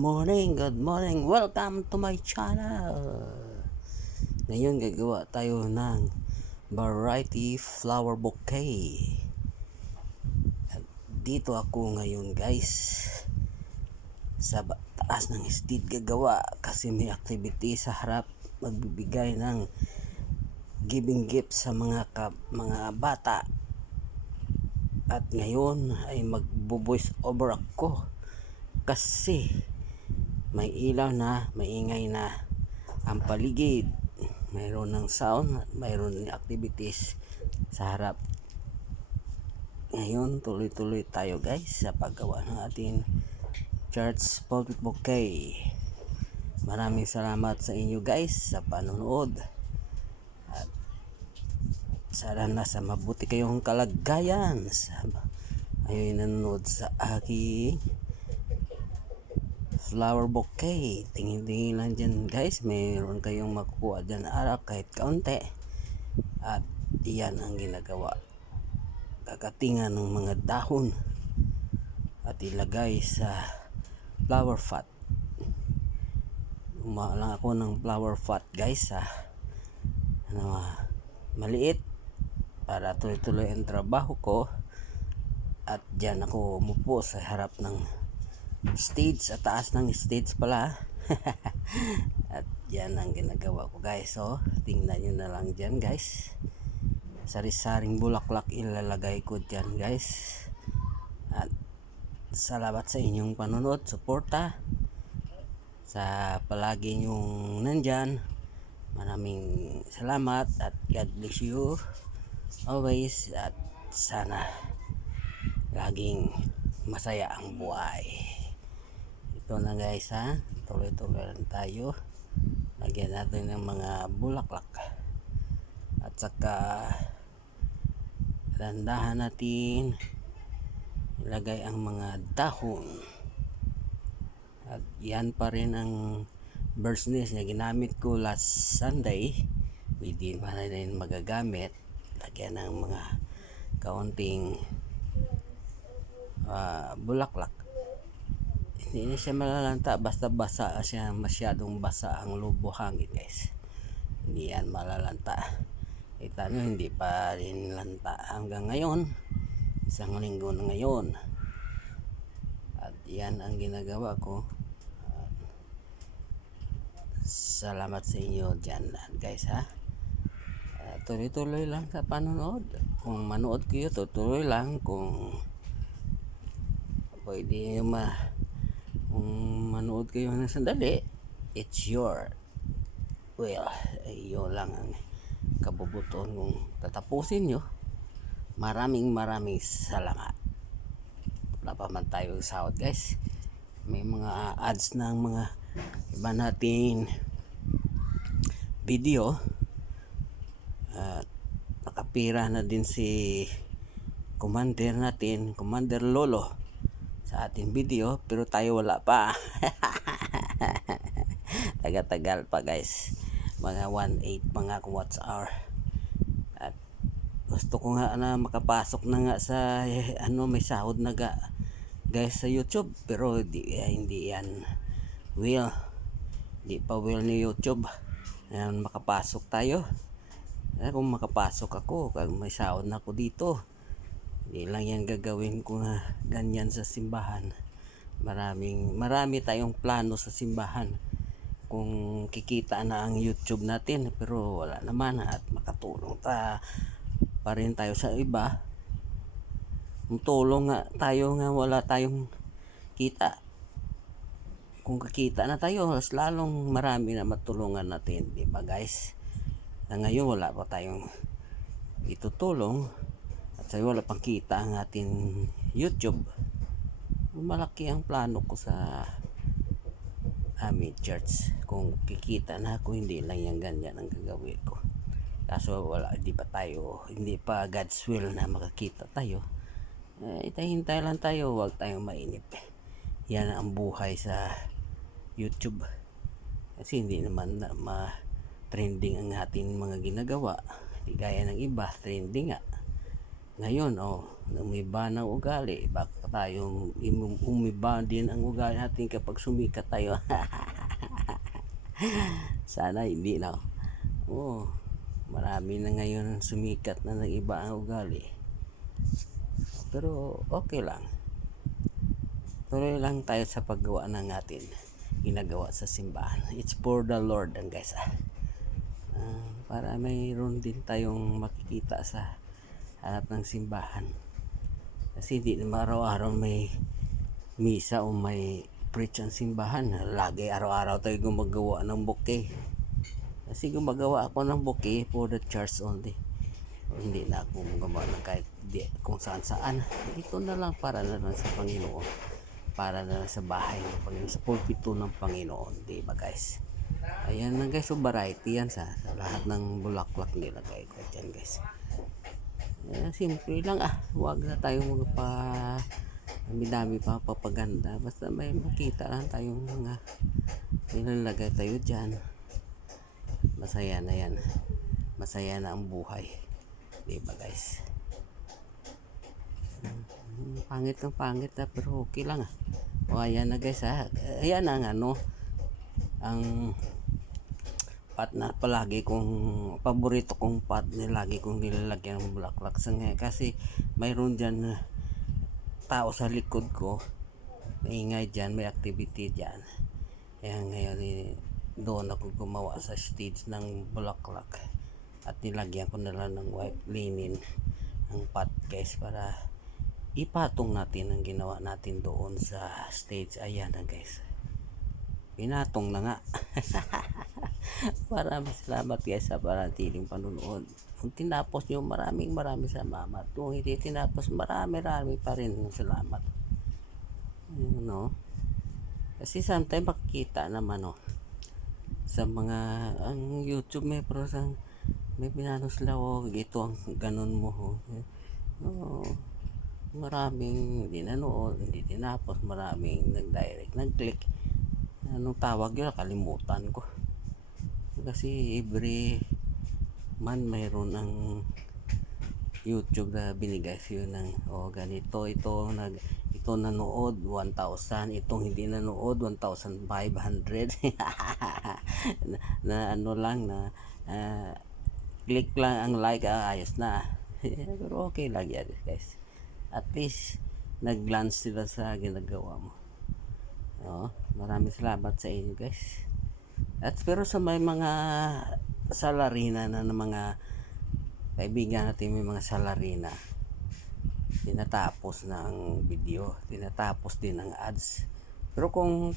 good morning. Welcome to my channel. Ngayon gagawa tayo ng variety flower bouquet. At dito ako ngayon guys sa taas ng steed gagawa kasi may activity sa harap, magbibigay ng giving gift sa mga bata. At ngayon ay magbo-voice over ako kasi may ilaw na, maingay na ang paligid, mayroon ng sound, mayroon ng activities sa harap. Ngayon tuloy-tuloy tayo guys sa paggawa ng ating church pulpit bouquet. Maraming salamat sa inyo guys sa panonood, at sana nasa mabuti kayong kalagayan sa ayoy nanonood sa aking flower bouquet. Tingin-tingin lang dyan guys, mayroon kayong makukuha dyan arak kahit kaunti. At iyan ang ginagawa, kakatingan ng mga dahon at ilagay sa flower pot. Gumawa lang ako ng flower pot guys maliit para tuloy-tuloy ang trabaho ko. At dyan ako umupo sa harap ng stage, sa taas ng stage pala. At yan ang ginagawa ko guys. So tingnan nyo na lang dyan guys, sari-saring bulaklak ilalagay ko dyan guys. At salamat sa inyong panonood, suporta, sa palagi nyong nandyan. Maraming salamat at God bless you always, at sana laging masaya ang buhay. Ito na guys tuloy-tuloy lang tayo. Lagyan natin ng mga bulaklak at saka dandahan natin ilagay ang mga dahon. At yan pa rin ang bird's nest na ginamit ko last Sunday. Hindi pa na rin magagamit. Lagyan ng mga kaunting bulaklak. Hindi na siya malalanta basta basa siya, masyadong basa ang lubuhangin guys. Hindi yan malalanta. Kita nyo, hindi pa rin lanta hanggang ngayon. Isang linggo na ngayon. At yan ang ginagawa ko. Salamat sa inyo dyan guys tuloy-tuloy lang sa panonood. Kung manood kayo, tuloy lang. Kung pwede kung manood kayo ng sandali, it's your will. Yun lang ang kabubuton kung tatapusin nyo. Maraming salamat. Wala pa man tayo sahod guys. May mga ads ng mga iba natin video. Nakapira na din si commander natin, Commander Lolo, sa ating video, pero tayo wala pa. Tagal pa guys, mga 1.8 mga watch hour. At gusto ko nga na makapasok na nga sa may sahod na guys sa YouTube, pero hindi yan will, hindi pa will ni YouTube. Ayan, makapasok tayo. Kung makapasok ako, kung may sahod na ako dito, hindi lang yan gagawin ko na ganyan sa simbahan. Marami tayong plano sa simbahan kung kikita na ang YouTube natin, pero wala naman. At makatulong pa rin tayo sa iba. Tulong nga tayo nga wala tayong kita. Kung kakita na tayo, mas lalong marami na matulungan natin, di ba guys? Ngayon wala pa tayong itutulong at wala pang kita ang ating YouTube. Malaki ang plano ko sa aming church. Kung kikita na ako, hindi lang yan ganyan ang gagawin ko. Kaso wala, hindi pa God's will na makakita tayo. Hintay lang tayo, huwag tayong mainip. Yan ang buhay sa YouTube. Kasi hindi naman trending ang ating mga ginagawa. Di gaya ng iba, trending nga. Ngayon, umiba ng ugali. Baka tayo umiba din ang ugali natin kapag sumikat tayo. Sana hindi na. Marami na ngayon sumikat na nag-iba ang ugali. Pero okay lang. Tuloy lang tayo sa paggawa ng atin ginagawa sa simbahan. It's for the Lord guys. Para mayroon din tayong makikita sa harap ng simbahan. Kasi hindi naman araw-araw may misa o may preach ang simbahan. Lagi araw-araw tayo gumagawa ng bouquet. Kasi gumagawa ako ng bouquet for the church only. Hindi na ako gumawa ng kahit kung saan-saan. Dito na lang para na lang sa Panginoon. Para na lang sa bahay ng Panginoon. Sa pulpito ng Panginoon. Diba guys? Ayan na guys. So variety yan sa lahat ng bulaklak nila guys. Dyan guys. Simple lang Huwag na tayong dami pa papaganda. Basta may makita lang tayong mga nilalagay tayo dyan. Masaya na yan. Masaya na ang buhay. Diba guys? Pangit ng pangit pero okay lang ayan na guys ayan ang ang pot na palagi kong paborito kong pot lagi kong nilalagyan ng bulaklak kasi mayroon dyan tao sa likod ko, maingay dyan, may activity dyan. Kaya ngayon doon ako gumawa sa stage ng bulaklak at nilagyan ko na lang ng white linen ang pot guys para ipatong natin ang ginawa natin doon sa stage. Ayan na guys, pinatong na nga. Maraming salamat guys sa paratiling panunood. Kung tinapos nyo, maraming salamat. Kung hindi tinapos, marami pa rin salamat. Kasi sometimes makikita naman sa mga ang YouTube may pinano sila ito ang ganun mo maraming hindi nanood, hindi tinapos, maraming nag-direct, nag-click. Anong tawag yun? Kalimutan ko. Kasi every month mayroon ang YouTube na binigay siyo ng ganito, ito nanood 1,000, itong hindi nanood 1,500. na lang na click lang ang like, ayos na. Pero okay lang yan guys, at least nag-glance sila sa ginagawa mo. Maraming salamat sa inyo guys. Pero sa may mga salarina na ng mga kaibigan natin, may mga salarina, tinatapos ng video, tinatapos din ng ads. Pero kung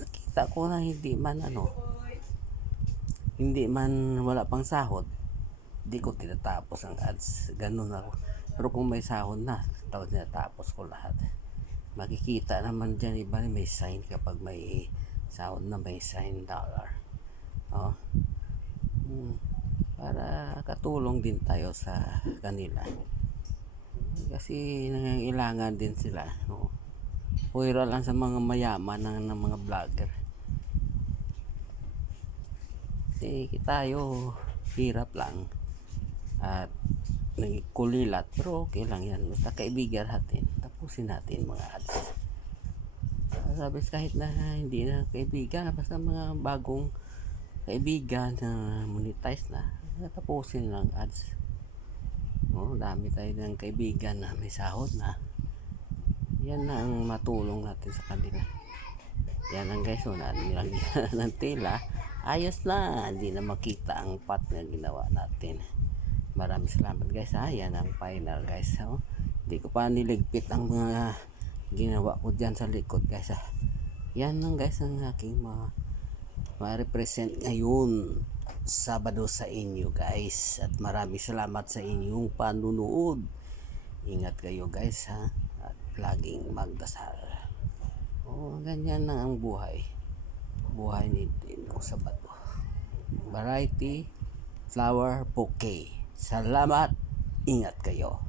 nakita ko na hindi man wala pang sahod, di ko tinatapos ang ads. Ganun ako. Pero kung may sahod na, tinatapos ko lahat. Makikita naman dyan iba may sign kapag may sahod na, may sign dollar. Para katulong din tayo sa kanila. Kasi nangangailangan din sila. Pwera lang sa mga mayaman ng mga vlogger. Tayo hirap lang at nagkulilat, pero okay lang yan. Basta kaibigan natin, tapusin natin mga ads. Sabi kahit na hindi na kaibigan, basta mga bagong kaibigan na monetize na, tapusin lang ads. Dami tayo ng kaibigan na may sahod na, yan na ang matulong natin sa kanila. Yan lang guys, nilagyan ng tela, ayos na, hindi na makita ang pot na ginawa natin. Maraming salamat guys. Yan ang final guys. Hindi ko pa niligpit ang mga ginawa ko dyan sa likod guys. Yan lang guys ang aking ma-represent ngayon Sabado sa inyo guys. At maraming salamat sa inyong panunood. Ingat kayo guys at laging magdasal. Ganyan lang ang buhay ni Dino Sabado. Variety Flower Bouquet. Salamat, ingat kayo.